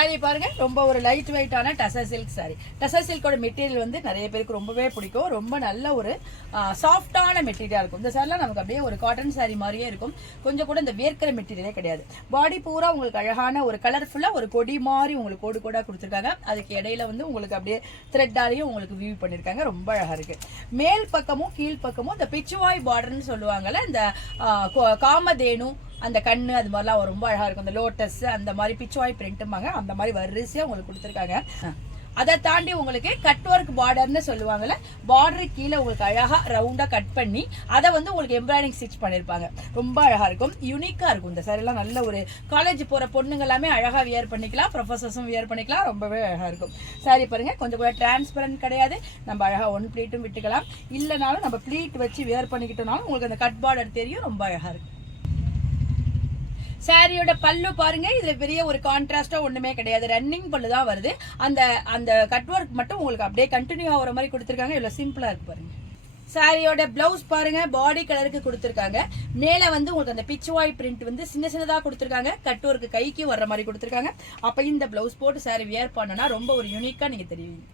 Sorry பாருங்க, ரொம்ப ஒரு லைட் வெயிட்டான டசர் சில்க் சாரி. டசர் சில்கோட மெட்டீரியல் வந்து நிறைய பேருக்கு ரொம்பவே பிடிக்கும். ரொம்ப நல்ல ஒரு சாஃப்டான மெட்டீரியல் இருக்கும். இந்த சாரிலாம் நமக்கு அப்படியே ஒரு காட்டன் சாரி மாதிரியே இருக்கும். கொஞ்சம் கூட இந்த வேர்க்கிற மெட்டீரியலே கிடையாது. பாடி பூரா உங்களுக்கு அழகான ஒரு கலர்ஃபுல்லா ஒரு கொடி மாதிரி உங்களுக்கு கோடு கோடா கொடுத்துருக்காங்க. அதுக்கு இடையில வந்து உங்களுக்கு அப்படியே த்ரெட்டாலையும் உங்களுக்கு வியூ பண்ணிருக்காங்க. ரொம்ப அழகா இருக்கு. மேல் பக்கமும் கீழ் பக்கமும் இந்த பிச்சுவாய் பார்டர்னு சொல்லுவாங்கல்ல, இந்த காமதேனு அந்த கண்ணு அது மாதிரிலாம் ரொம்ப அழகா இருக்கும். இந்த லோட்டஸ் அந்த மாதிரி பிச்சுவாய் பிரிண்ட்டுமாங்க, அந்த மாதிரி வரிசையா உங்களுக்கு கொடுத்துருக்காங்க. அதை தாண்டி உங்களுக்கு கட் ஒர்க் பார்டர்னு சொல்லுவாங்கல்ல, பார்டர் கீழே உங்களுக்கு அழகா ரவுண்டா கட் பண்ணி அதை வந்து உங்களுக்கு எம்ப்ராய்டிங் ஸ்டிச் பண்ணிருப்பாங்க. ரொம்ப அழகா இருக்கும், யூனிக்கா இருக்கும். இந்த சாரி எல்லாம் நல்ல ஒரு காலேஜ் போற பொண்ணுங்க எல்லாமே அழகா வியர் பண்ணிக்கலாம், ப்ரொஃபசர்ஸும் வியர் பண்ணிக்கலாம். ரொம்பவே அழகா இருக்கும். சாரி பாருங்க, கொஞ்சம் கூட டிரான்ஸ்பரண்ட் கிடையாது. நம்ம அழகா ஒன் ப்ளீட்டும் விட்டுக்கலாம், இல்லைனாலும் நம்ம ப்ளீட் வச்சு வியர் பண்ணிக்கிட்டோம்னாலும் உங்களுக்கு அந்த கட் பார்டர் தெரியும். ரொம்ப அழகா இருக்கும். சாரியோட பல்லு பாருங்க, இதுல பெரிய ஒரு கான்ட்ராஸ்டா ஒண்ணுமே கிடையாது. ரன்னிங் பல்லு தான் வருது. அந்த அந்த கட் ஒர்க் மட்டும் உங்களுக்கு அப்படியே கண்டினியூ ஆகிற மாதிரி கொடுத்துருக்காங்க. இவ்வளவு சிம்பிளா இருக்கு பாருங்க. சாரியோட பிளவுஸ் பாருங்க, பாடி கலருக்கு கொடுத்துருக்காங்க. மேல வந்து உங்களுக்கு அந்த பிச்சுவாய் பிரிண்ட் வந்து சின்ன சின்னதா கொடுத்துருக்காங்க. கட் ஒர்க் கைக்கு வர்ற மாதிரி கொடுத்துருக்காங்க. அப்ப இந்த பிளவுஸ் போட்டு சாரி வியர் பண்ணனா ரொம்ப ஒரு யூனிக்கா நீங்க தெரியுவீங்க.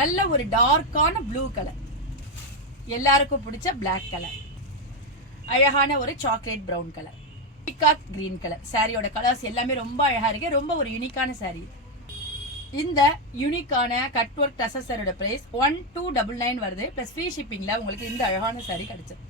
நல்ல ஒரு டார்க்கான ப்ளூ கலர், எல்லாருக்கும் பிடிச்ச பிளாக் கலர், அழகான ஒரு chocolate brown colour, peacock green colour. சாரியோட கலர்ஸ் எல்லாமே ரொம்ப அழகா இருக்கு. ரொம்ப ஒரு யூனிக்கான சாரி. இந்த யூனிக்கான கட் ஒர்க் டசர் சாரியோட பிரைஸ் 1299 வருது. பிளஸ் ஃப்ரீ ஷிப்பிங்ல உங்களுக்கு இந்த அழகான சாரி கிடைச்சது.